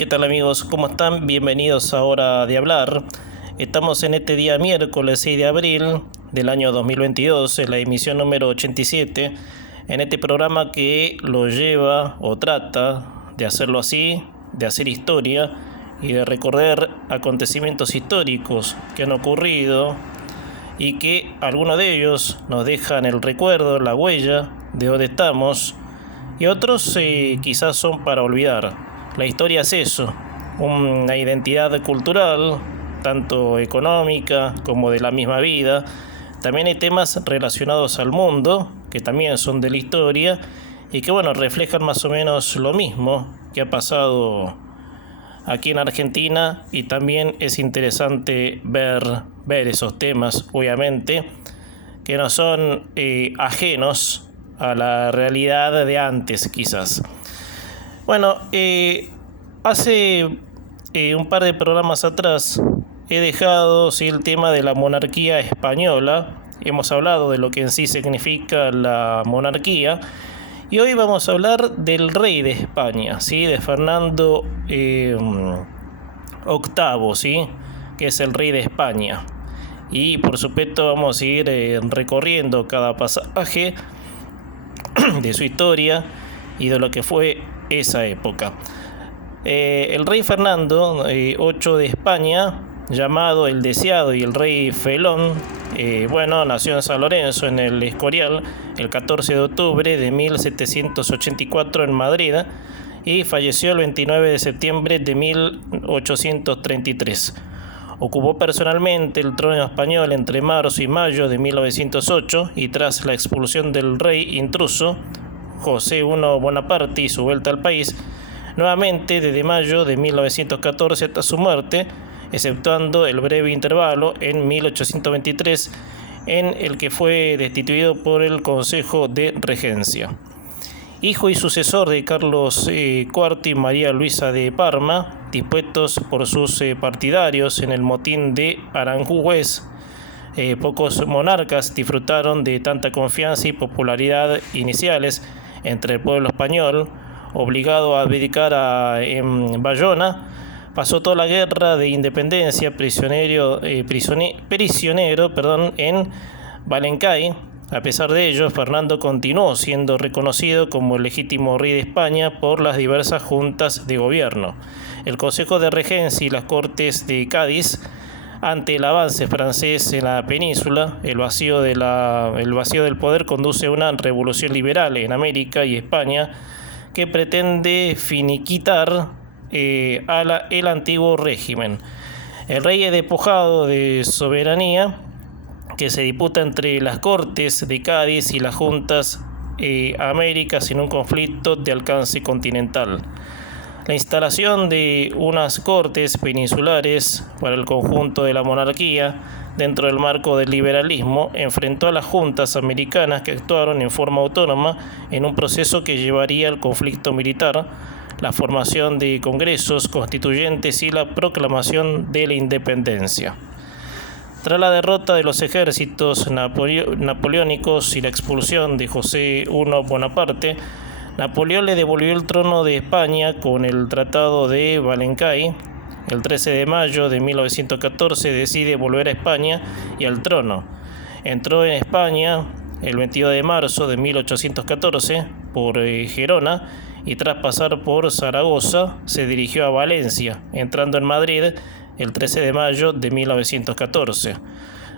¿Qué tal amigos? ¿Cómo están? Bienvenidos a Hora de Hablar. Estamos en este día miércoles 6 de abril del año 2022, en la emisión número 87, en este programa que lo lleva o trata de hacerlo así, de hacer historia y de recordar acontecimientos históricos que han ocurrido y que algunos de ellos nos dejan el recuerdo, la huella de dónde estamos, y otros quizás son para olvidar. La historia es eso, una identidad cultural, tanto económica como de la misma vida. También hay temas relacionados al mundo, que también son de la historia, y que reflejan más o menos lo mismo que ha pasado aquí en Argentina, y también es interesante ver esos temas, obviamente, que no son ajenos a la realidad de antes, quizás. Hace un par de programas atrás he dejado el tema de la monarquía española. Hemos hablado de lo que en sí significa la monarquía. Y hoy vamos a hablar del rey de España, ¿sí? De Fernando VIII, ¿sí? Que es el rey de España. Y por supuesto vamos a ir recorriendo cada pasaje de su historia y de lo que fue esa época. El rey Fernando VIII de España, llamado el Deseado y el rey Felón, nació en San Lorenzo, en el Escorial, el 14 de octubre de 1784 en Madrid, y falleció el 29 de septiembre de 1833. Ocupó personalmente el trono español entre marzo y mayo de 1908, y tras la expulsión del rey intruso, José I Bonaparte, y su vuelta al país, nuevamente desde mayo de 1914 hasta su muerte, exceptuando el breve intervalo en 1823 en el que fue destituido por el Consejo de Regencia. Hijo y sucesor de Carlos IV y María Luisa de Parma, dispuestos por sus partidarios en el motín de Aranjuez, pocos monarcas disfrutaron de tanta confianza y popularidad iniciales entre el pueblo español. Obligado a abdicar en Bayona, pasó toda la guerra de independencia prisionero en Valencay. A pesar de ello, Fernando continuó siendo reconocido como el legítimo rey de España por las diversas juntas de gobierno, el Consejo de Regencia y las Cortes de Cádiz. Ante el avance francés en la península, el vacío del poder conduce a una revolución liberal en América y España que pretende finiquitar el antiguo régimen. El rey es despojado de soberanía, que se disputa entre las Cortes de Cádiz y las Juntas Américas en un conflicto de alcance continental. La instalación de unas cortes peninsulares para el conjunto de la monarquía, dentro del marco del liberalismo, enfrentó a las juntas americanas que actuaron en forma autónoma en un proceso que llevaría al conflicto militar, la formación de congresos constituyentes y la proclamación de la independencia. Tras la derrota de los ejércitos napoleónicos y la expulsión de José I Bonaparte, Napoleón le devolvió el trono de España con el Tratado de Valencay. El 13 de mayo de 1914 decide volver a España y al trono. Entró en España el 22 de marzo de 1814 por Gerona, y tras pasar por Zaragoza se dirigió a Valencia, entrando en Madrid el 13 de mayo de 1914.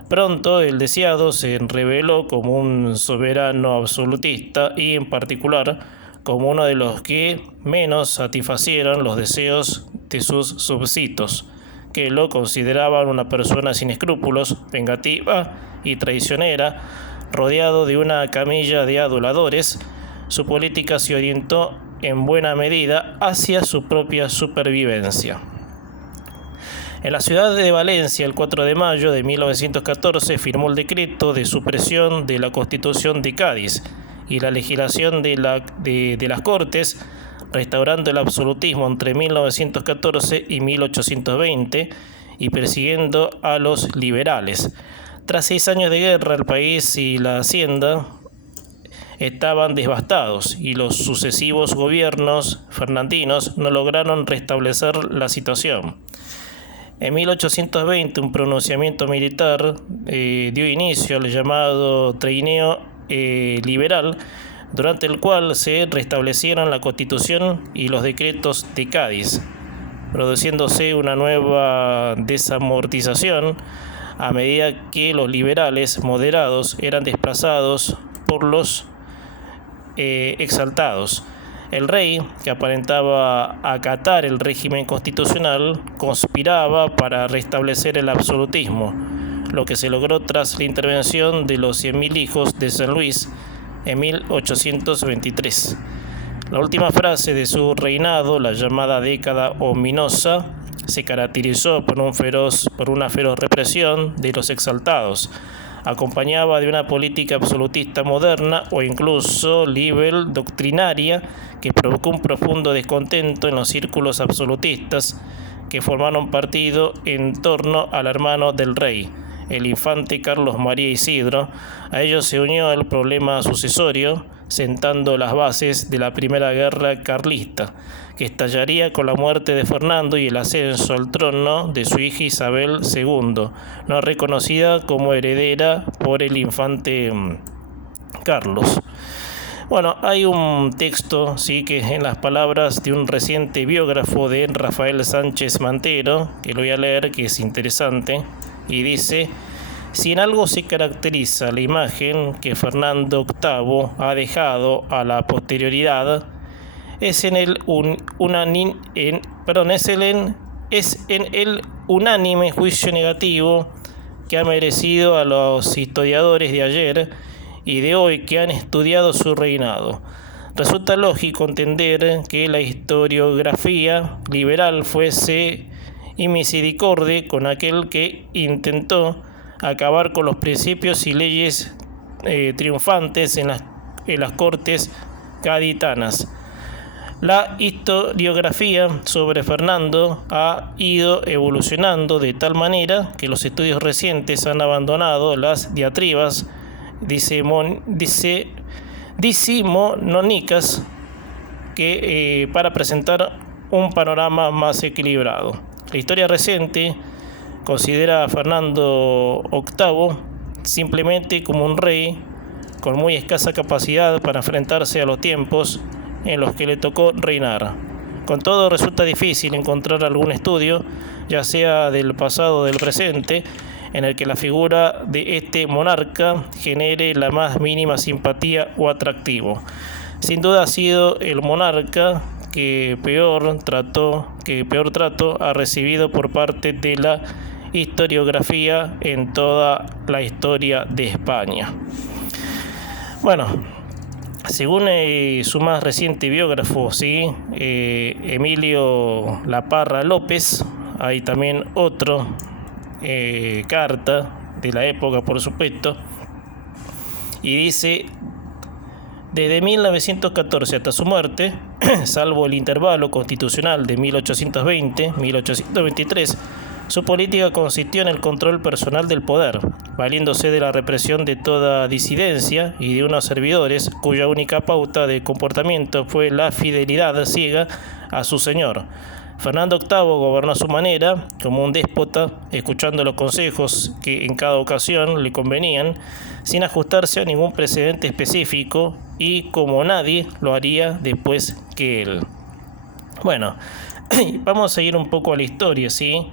Pronto el Deseado se reveló como un soberano absolutista y en particular como uno de los que menos satisfacieron los deseos de sus súbditos, que lo consideraban una persona sin escrúpulos, vengativa y traicionera, rodeado de una camilla de aduladores. Su política se orientó en buena medida hacia su propia supervivencia. En la ciudad de Valencia, el 4 de mayo de 1914, firmó el decreto de supresión de la Constitución de Cádiz y la legislación de las Cortes, restaurando el absolutismo entre 1914 y 1820 y persiguiendo a los liberales. Tras 6 años de guerra, el país y la hacienda estaban devastados y los sucesivos gobiernos fernandinos no lograron restablecer la situación. En 1820 un pronunciamiento militar dio inicio al llamado Trineo Liberal, durante el cual se restablecieron la Constitución y los decretos de Cádiz, produciéndose una nueva desamortización a medida que los liberales moderados eran desplazados por los exaltados. El rey, que aparentaba acatar el régimen constitucional, conspiraba para restablecer el absolutismo, lo que se logró tras la intervención de los 100.000 hijos de San Luis en 1823. La última frase de su reinado, la llamada década ominosa, se caracterizó por una feroz represión de los exaltados, acompañada de una política absolutista moderna o incluso liberal doctrinaria que provocó un profundo descontento en los círculos absolutistas que formaron partido en torno al hermano del rey, el infante Carlos María Isidro. A ellos se unió el problema sucesorio, sentando las bases de la Primera Guerra Carlista, que estallaría con la muerte de Fernando y el ascenso al trono de su hija Isabel II, no reconocida como heredera por el infante Carlos. Bueno, hay un texto, sí, que es en las palabras de un reciente biógrafo de Rafael Sánchez Mantero, que lo voy a leer, que es interesante, y dice: si en algo se caracteriza la imagen que Fernando VIII ha dejado a la posterioridad, es en el unánime juicio negativo que ha merecido a los historiadores de ayer y de hoy que han estudiado su reinado. Resulta lógico entender que la historiografía liberal fuese inmisericorde con aquel que intentó acabar con los principios y leyes triunfantes en las cortes gaditanas. La historiografía sobre Fernando ha ido evolucionando de tal manera que los estudios recientes han abandonado las diatribas decimonónicas para presentar un panorama más equilibrado. La historia reciente considera a Fernando VIII simplemente como un rey con muy escasa capacidad para enfrentarse a los tiempos en los que le tocó reinar. Con todo, resulta difícil encontrar algún estudio, ya sea del pasado o del presente, en el que la figura de este monarca genere la más mínima simpatía o atractivo. Sin duda ha sido el monarca que peor trato ha recibido por parte de la historiografía en toda la historia de España. Bueno, según su más reciente biógrafo, ¿sí? Emilio Laparra López, hay también otro carta de la época, por supuesto, y dice: desde 1914 hasta su muerte, salvo el intervalo constitucional de 1820-1823, su política consistió en el control personal del poder, valiéndose de la represión de toda disidencia y de unos servidores cuya única pauta de comportamiento fue la fidelidad ciega a su señor. Fernando VIII gobernó a su manera, como un déspota, escuchando los consejos que en cada ocasión le convenían, sin ajustarse a ningún precedente específico y como nadie lo haría después que él. Bueno, vamos a ir un poco a la historia, ¿sí?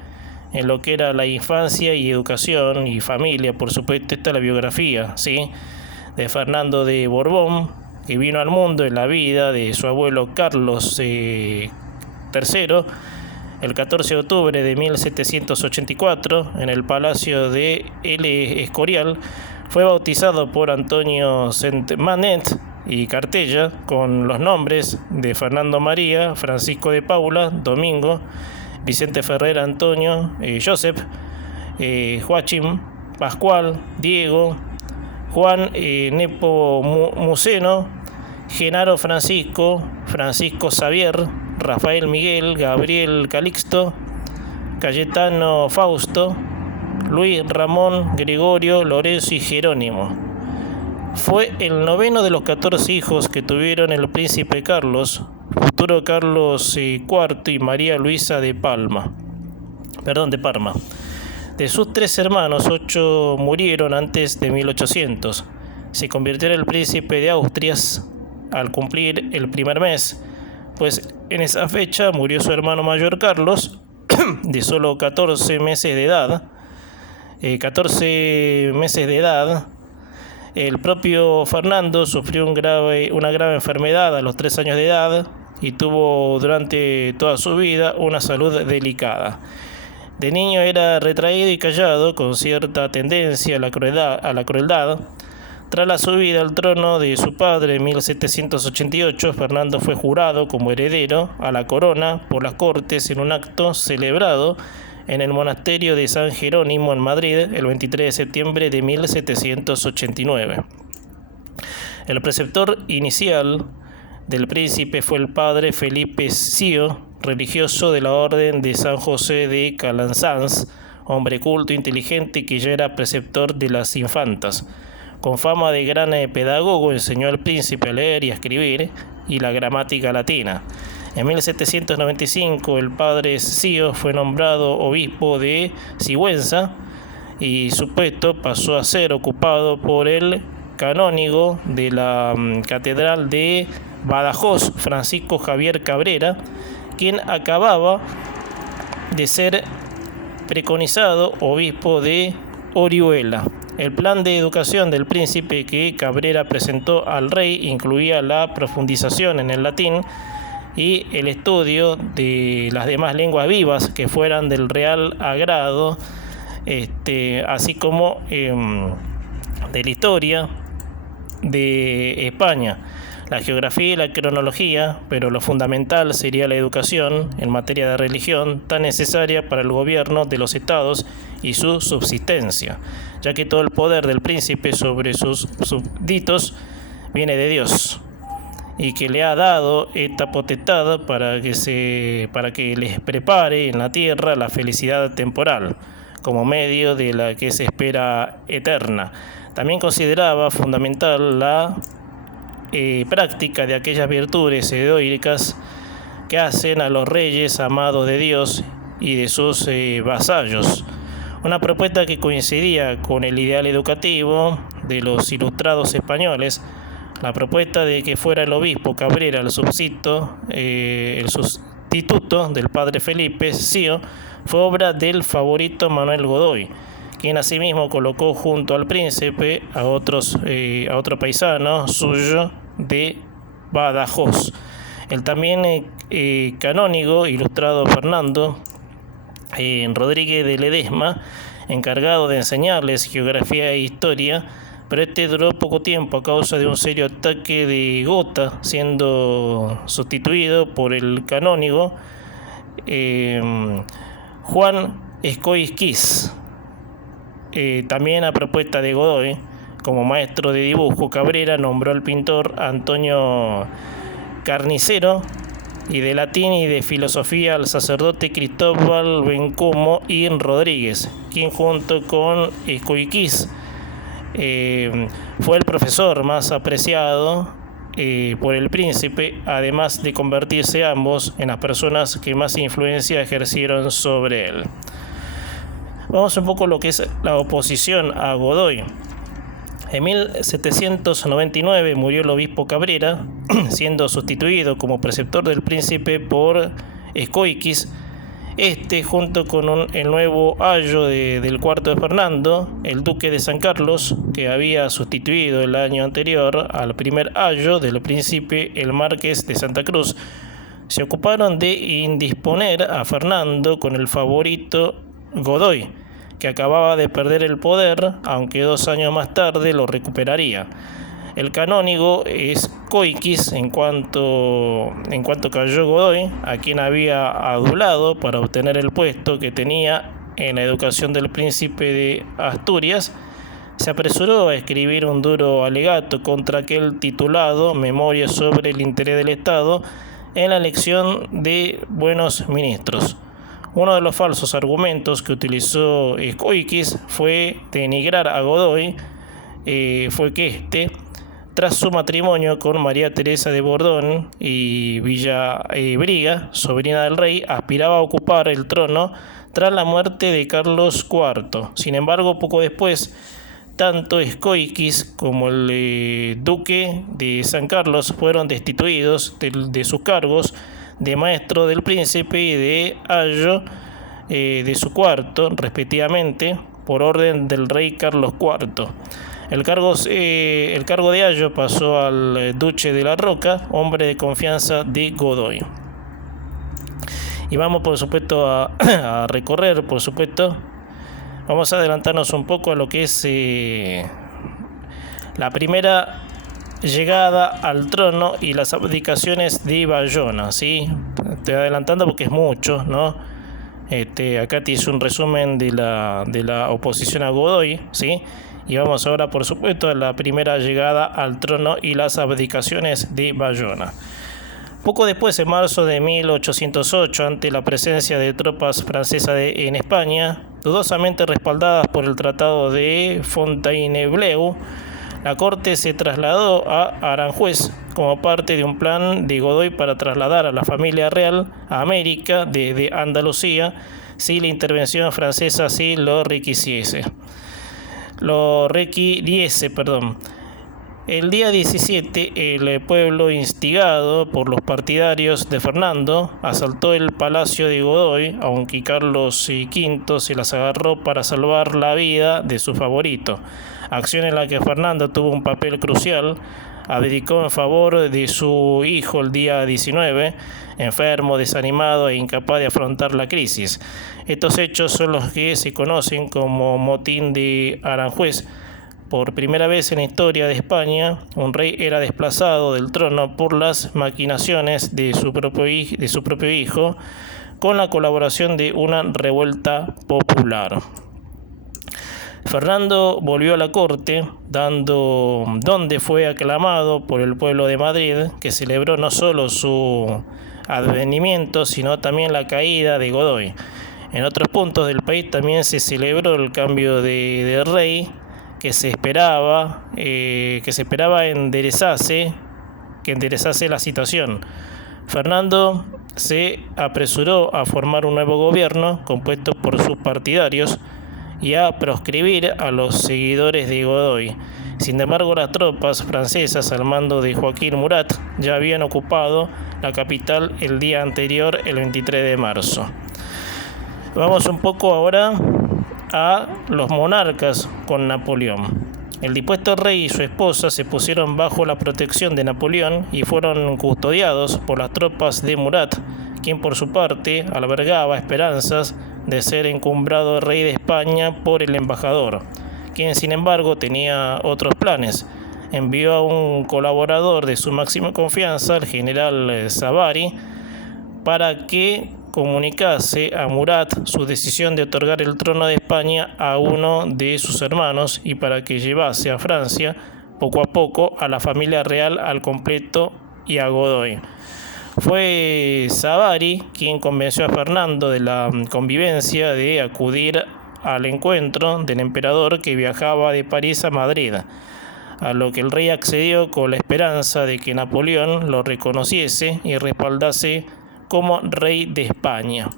En lo que era la infancia y educación y familia, por supuesto. Esta es la biografía, ¿sí?, de Fernando de Borbón, que vino al mundo en la vida de su abuelo Carlos III, el 14 de octubre de 1784, en el Palacio de El Escorial. Fue bautizado por Antonio Saint-Manet y Cartella con los nombres de Fernando María, Francisco de Paula, Domingo, Vicente Ferrer, Antonio, Joseph, Joachim, Pascual, Diego, Juan Nepomuceno, Genaro Francisco, Francisco Xavier, Rafael Miguel, Gabriel Calixto, Cayetano Fausto, Luis Ramón, Gregorio, Lorenzo y Jerónimo. Fue el noveno de los 14 hijos que tuvieron el príncipe Carlos, futuro Carlos IV y María Luisa de Parma. De sus 3 hermanos, 8 murieron antes de 1800. Se convirtió en el príncipe de Asturias al cumplir el primer mes, pues en esa fecha murió su hermano mayor Carlos, de solo 14 meses de edad. El propio Fernando sufrió una grave enfermedad a los 3 años de edad y tuvo durante toda su vida una salud delicada. De niño era retraído y callado, con cierta tendencia a la crueldad. Tras la subida al trono de su padre en 1788, Fernando fue jurado como heredero a la corona por las Cortes en un acto celebrado en el monasterio de San Jerónimo en Madrid el 23 de septiembre de 1789. El preceptor inicial del príncipe fue el padre Felipe Sio, religioso de la Orden de San José de Calansanz, hombre culto e inteligente que ya era preceptor de las infantas. Con fama de gran pedagogo, enseñó al príncipe a leer y a escribir y la gramática latina. En 1795 el padre Sio fue nombrado obispo de Sigüenza y su puesto pasó a ser ocupado por el canónigo de la Catedral de Badajoz, Francisco Javier Cabrera, quien acababa de ser preconizado obispo de Orihuela. El plan de educación del príncipe que Cabrera presentó al rey incluía la profundización en el latín y el estudio de las demás lenguas vivas que fueran del real agrado, así como de la historia de España, la geografía y la cronología, pero lo fundamental sería la educación en materia de religión, tan necesaria para el gobierno de los estados y su subsistencia, ya que todo el poder del príncipe sobre sus súbditos viene de Dios, y que le ha dado esta potestad para que les prepare en la tierra la felicidad temporal, como medio de la que se espera eterna. También consideraba fundamental la práctica de aquellas virtudes heroicas que hacen a los reyes amados de Dios y de sus vasallos. Una propuesta que coincidía con el ideal educativo de los ilustrados españoles. La propuesta de que fuera el obispo Cabrera el sustituto del padre Felipe Sio fue obra del favorito Manuel Godoy, quien asimismo colocó junto al príncipe a otro paisano suyo de Badajoz. El también canónigo ilustrado Fernando Rodríguez de Ledesma, encargado de enseñarles geografía e historia, pero duró poco tiempo a causa de un serio ataque de gota, siendo sustituido por el canónigo Juan Escóiquiz. También a propuesta de Godoy, como maestro de dibujo, Cabrera nombró al pintor Antonio Carnicero, y de latín y de filosofía al sacerdote Cristóbal Bencomo y Rodríguez, quien junto con Escóiquiz fue el profesor más apreciado por el príncipe, además de convertirse ambos en las personas que más influencia ejercieron sobre él. Vamos un poco a lo que es la oposición a Godoy. En 1799 murió el obispo Cabrera, siendo sustituido como preceptor del príncipe por Escóiquiz. Junto con el nuevo ayo del cuarto de Fernando, el duque de San Carlos, que había sustituido el año anterior al primer ayo del príncipe, el marqués de Santa Cruz, se ocuparon de indisponer a Fernando con el favorito Godoy, que acababa de perder el poder, aunque 2 años más tarde lo recuperaría. El canónigo Escóiquiz, en cuanto cayó Godoy, a quien había adulado para obtener el puesto que tenía en la educación del príncipe de Asturias, se apresuró a escribir un duro alegato contra aquel titulado Memoria sobre el interés del Estado en la elección de buenos ministros. Uno de los falsos argumentos que utilizó Escóiquiz fue denigrar a Godoy fue que tras su matrimonio con María Teresa de Bordón y Villabriga, sobrina del rey, aspiraba a ocupar el trono tras la muerte de Carlos IV. Sin embargo, poco después, tanto Escóiquiz como el duque de San Carlos fueron destituidos de sus cargos de maestro del príncipe y de ayo de su cuarto, respectivamente, por orden del rey Carlos IV. El cargo de ayo pasó al duque de la Roca, hombre de confianza de Godoy. Y vamos, por supuesto, a recorrer, por supuesto. Vamos a adelantarnos un poco a lo que es la primera llegada al trono y las abdicaciones de Bayona, ¿sí? Estoy adelantando porque es mucho, ¿no? Acá te hice un resumen de la oposición a Godoy, ¿sí? Y vamos ahora, por supuesto, a la primera llegada al trono y las abdicaciones de Bayona. Poco después, en marzo de 1808, ante la presencia de tropas francesas en España, dudosamente respaldadas por el Tratado de Fontainebleau, la corte se trasladó a Aranjuez como parte de un plan de Godoy para trasladar a la familia real a América desde Andalucía si la intervención francesa así lo requiriese. El día 17, el pueblo, instigado por los partidarios de Fernando, asaltó el palacio de Godoy, aunque Carlos V se las agarró para salvar la vida de su favorito, acción en la que Fernando tuvo un papel crucial. Abdicó en favor de su hijo el día 19, enfermo, desanimado e incapaz de afrontar la crisis. Estos hechos son los que se conocen como Motín de Aranjuez. Por primera vez en la historia de España, un rey era desplazado del trono por las maquinaciones de su propio hijo, con la colaboración de una revuelta popular. Fernando volvió a la corte, donde fue aclamado por el pueblo de Madrid, que celebró no solo su advenimiento, sino también la caída de Godoy. En otros puntos del país también se celebró el cambio de rey, que se esperaba enderezase la situación. Fernando se apresuró a formar un nuevo gobierno compuesto por sus partidarios y a proscribir a los seguidores de Godoy. Sin embargo, las tropas francesas al mando de Joaquín Murat ya habían ocupado la capital el día anterior, el 23 de marzo. Vamos un poco ahora a los monarcas con Napoleón. El dispuesto rey y su esposa se pusieron bajo la protección de Napoleón y fueron custodiados por las tropas de Murat, quien por su parte albergaba esperanzas de ser encumbrado rey de España por el embajador, quien sin embargo tenía otros planes. Envió a un colaborador de su máxima confianza, el general Savary, para que comunicase a Murat su decisión de otorgar el trono de España a uno de sus hermanos y para que llevase a Francia poco a poco a la familia real al completo y a Godoy. Fue Savary quien convenció a Fernando de la convivencia de acudir al encuentro del emperador que viajaba de París a Madrid, a lo que el rey accedió con la esperanza de que Napoleón lo reconociese y respaldase como rey de España.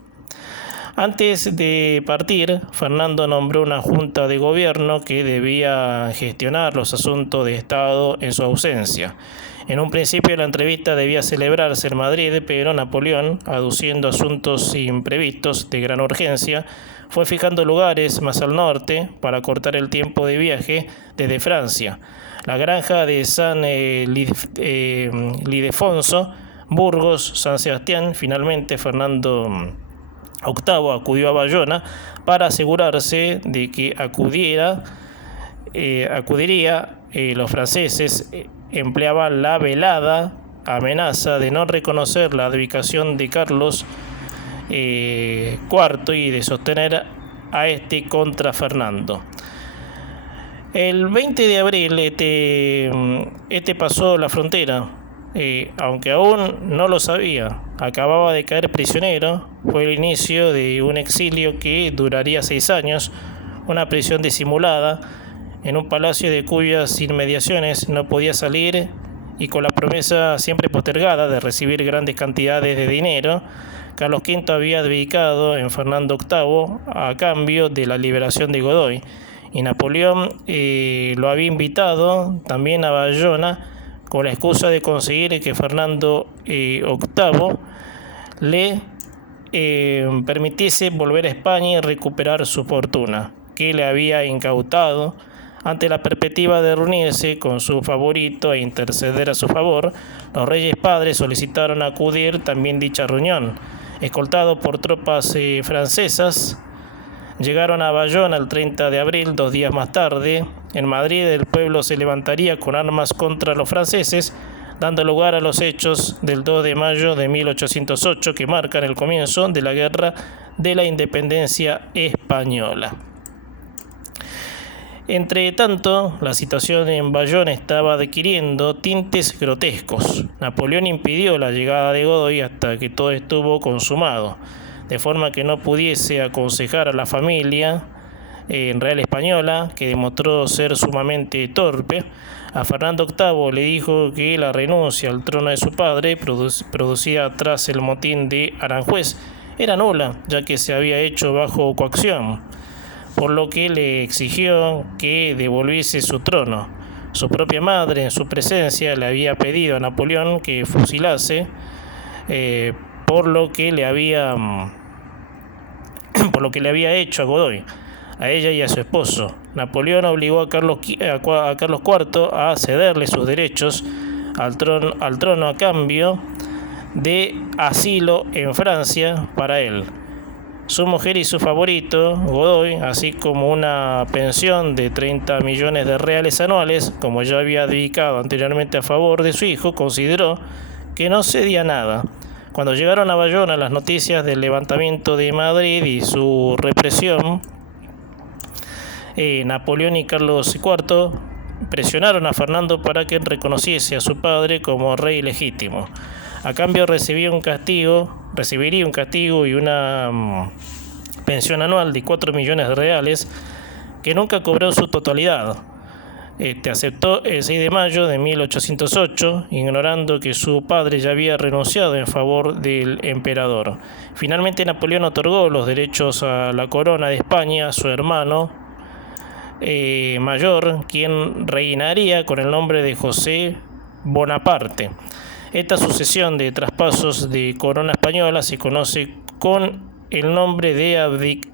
Antes de partir, Fernando nombró una junta de gobierno que debía gestionar los asuntos de Estado en su ausencia. En un principio la entrevista debía celebrarse en Madrid, pero Napoleón, aduciendo asuntos imprevistos de gran urgencia, fue fijando lugares más al norte para cortar el tiempo de viaje desde Francia. La granja de San Ildefonso, Burgos, San Sebastián. Finalmente Fernando VIII acudió a Bayona para asegurarse de que los franceses empleaban la velada amenaza de no reconocer la abdicación de Carlos IV y de sostener a contra Fernando. El 20 de abril pasó la frontera, aunque aún no lo sabía. Acababa de caer prisionero. Fue el inicio de un exilio que duraría 6 años, una prisión disimulada en un palacio de cuyas inmediaciones no podía salir, y con la promesa siempre postergada de recibir grandes cantidades de dinero, Carlos V había abdicado en Fernando VIII a cambio de la liberación de Godoy, y Napoleón lo había invitado también a Bayona con la excusa de conseguir que Fernando VIII le permitiese volver a España y recuperar su fortuna, que le había incautado. Ante la perspectiva de reunirse con su favorito e interceder a su favor, los reyes padres solicitaron acudir también dicha reunión. Escoltados por tropas francesas, llegaron a Bayona el 30 de abril, 2 días más tarde. En Madrid el pueblo se levantaría con armas contra los franceses, dando lugar a los hechos del 2 de mayo de 1808 que marcan el comienzo de la Guerra de la Independencia Española. Entre tanto, la situación en Bayona estaba adquiriendo tintes grotescos. Napoleón impidió la llegada de Godoy hasta que todo estuvo consumado, de forma que no pudiese aconsejar a la familia real española, que demostró ser sumamente torpe. A Fernando VIII le dijo que la renuncia al trono de su padre, producida tras el motín de Aranjuez, era nula, ya que se había hecho bajo coacción, por lo que le exigió que devolviese su trono. Su propia madre, en su presencia, le había pedido a Napoleón que fusilase, por lo que le había hecho a Godoy, a ella y a su esposo. Napoleón obligó a Carlos IV a cederle sus derechos al trono a cambio de asilo en Francia para él, su mujer y su favorito, Godoy, así como una pensión de 30 millones de reales anuales. Como ya había dedicado anteriormente a favor de su hijo, consideró que no cedía nada. Cuando llegaron a Bayona las noticias del levantamiento de Madrid y su represión, Napoleón y Carlos IV presionaron a Fernando para que reconociese a su padre como rey legítimo. A cambio recibiría un castigo y una pensión anual de 4 millones de reales, que nunca cobró en su totalidad. Aceptó el 6 de mayo de 1808, ignorando que su padre ya había renunciado en favor del emperador. Finalmente Napoleón otorgó los derechos a la corona de España a su hermano mayor, quien reinaría con el nombre de José Bonaparte. Esta sucesión de traspasos de corona española se conoce con el nombre de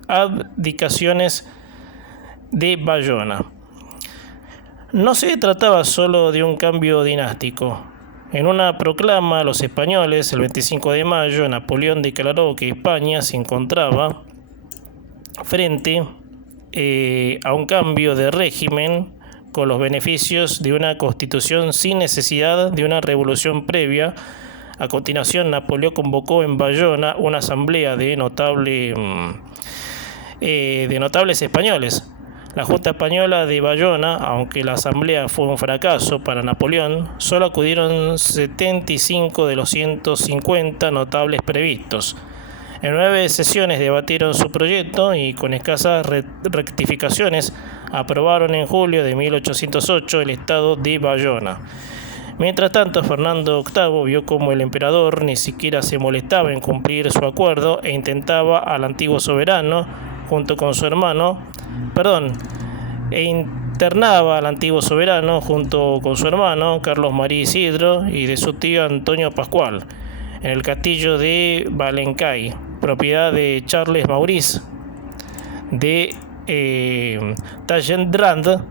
abdicaciones de Bayona. No se trataba solo de un cambio dinástico. En una proclama a los españoles el 25 de mayo, Napoleón declaró que España se encontraba frente a un cambio de régimen con los beneficios de una constitución sin necesidad de una revolución previa. A continuación, Napoleón convocó en Bayona una asamblea de notables españoles. La Junta Española de Bayona, aunque la asamblea fue un fracaso para Napoleón, solo acudieron 75 de los 150 notables previstos. En 9 sesiones debatieron su proyecto y con escasas rectificaciones aprobaron en julio de 1808 el estado de Bayona. Mientras tanto, Fernando VIII vio como el emperador ni siquiera se molestaba en cumplir su acuerdo e intentaba al antiguo soberano internaba al antiguo soberano junto con su hermano Carlos María Isidro y de su tío Antonio Pascual en el castillo de Valencay, propiedad de Charles Maurice de Talleyrand,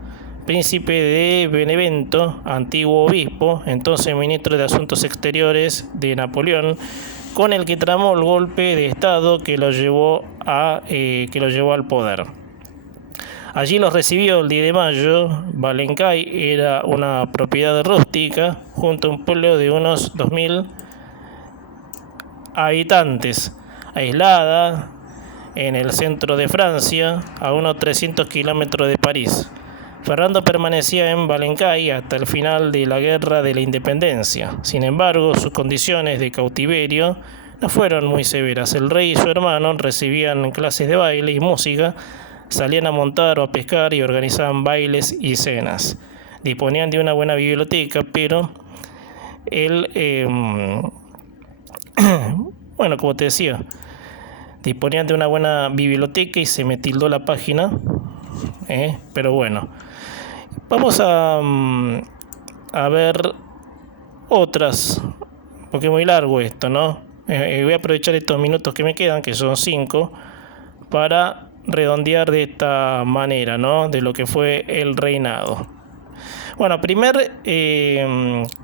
príncipe de Benevento, antiguo obispo, entonces ministro de Asuntos Exteriores de Napoleón, con el que tramó el golpe de Estado que lo llevó al poder. Allí los recibió el 10 de mayo. Valencay era una propiedad rústica junto a un pueblo de unos 2.000 habitantes, aislada en el centro de Francia, a unos 300 kilómetros de París. Fernando permanecía en Valencay hasta el final de la Guerra de la Independencia. Sin embargo, sus condiciones de cautiverio no fueron muy severas. El rey y su hermano recibían clases de baile y música salían a montar o a pescar y organizaban bailes y cenas. Disponían de una buena biblioteca, pero bueno, como te decía, disponían de una buena biblioteca y se me tildó la página, pero bueno, vamos a ver otras, porque es muy largo esto, ¿no? Voy a aprovechar estos minutos que me quedan, que son 5, para redondear de esta manera, ¿no? De lo que fue el reinado. Bueno, primer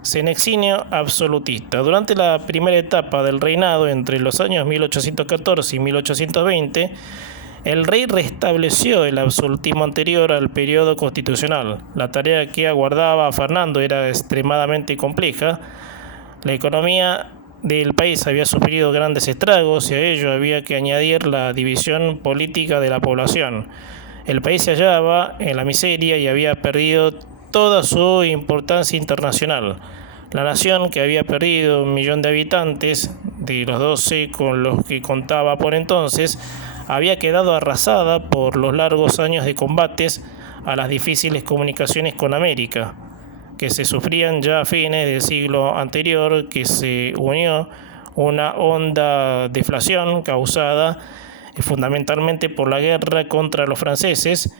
senexinio absolutista. Durante la primera etapa del reinado, entre los años 1814 y 1820, el rey restableció el absolutismo anterior al periodo constitucional. La tarea que aguardaba a Fernando era extremadamente compleja. La economía del país había sufrido grandes estragos y a ello había que añadir la división política de la población. El país se hallaba en la miseria y había perdido toda su importancia internacional. La nación, que había perdido 1 millón de habitantes, de los 12 con los que contaba por entonces, había quedado arrasada por los largos años de combates a las difíciles comunicaciones con América, que se sufrían ya a fines del siglo anterior, que se unió una honda deflación causada fundamentalmente por la guerra contra los franceses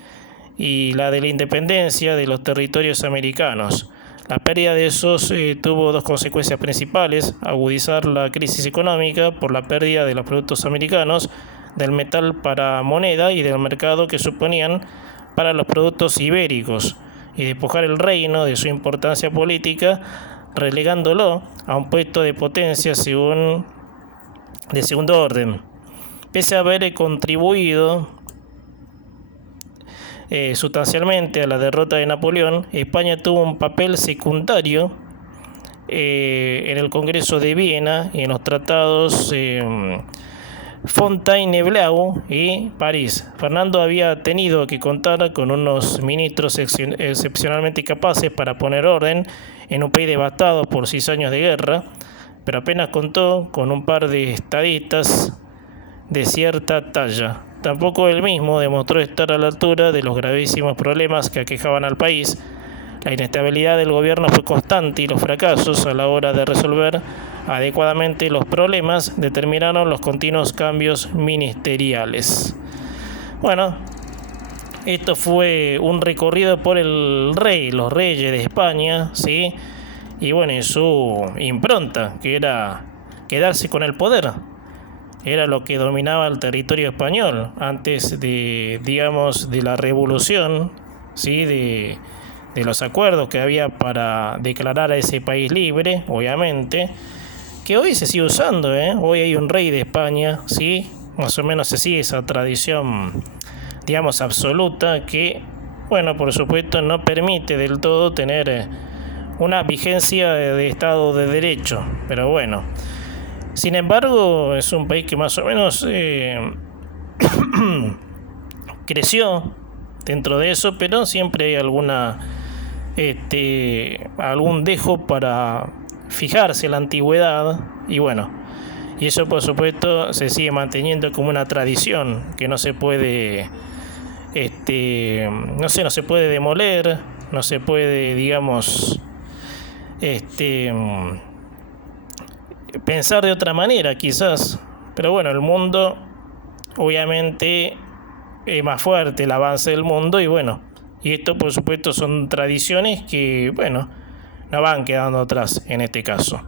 y la de la independencia de los territorios americanos. La pérdida de esos tuvo 2 consecuencias principales: agudizar la crisis económica por la pérdida de los productos americanos, del metal para moneda y del mercado que suponían para los productos ibéricos, y despojar el reino de su importancia política, relegándolo a un puesto de potencia de segundo orden. Pese a haber contribuido sustancialmente a la derrota de Napoleón, España tuvo un papel secundario en el Congreso de Viena y en los tratados Fontainebleau y París. Fernando había tenido que contar con unos ministros excepcionalmente capaces para poner orden en un país devastado por 6 años de guerra, pero apenas contó con un par de estadistas de cierta talla. Tampoco él mismo demostró estar a la altura de los gravísimos problemas que aquejaban al país. La inestabilidad del gobierno fue constante y los fracasos a la hora de resolver adecuadamente los problemas determinaron los continuos cambios ministeriales. Bueno, esto fue un recorrido por los reyes de España, ¿sí? Y bueno, en su impronta, que era quedarse con el poder. Era lo que dominaba el territorio español antes de la revolución, ¿sí? De los acuerdos que había para declarar a ese país libre, obviamente, que hoy se sigue usando, Hoy hay un rey de España, ¿sí? Más o menos se sigue esa tradición, absoluta, que, bueno, por supuesto no permite del todo tener una vigencia de Estado de Derecho, pero bueno. Sin embargo, es un país que más o menos creció dentro de eso, pero siempre hay algún dejo para fijarse en la antigüedad, y bueno, y eso por supuesto se sigue manteniendo como una tradición que no se puede no se puede demoler, no se puede pensar de otra manera quizás, pero bueno, el mundo obviamente es más fuerte, el avance del mundo, y bueno, y esto por supuesto son tradiciones que, bueno, no van quedando atrás en este caso.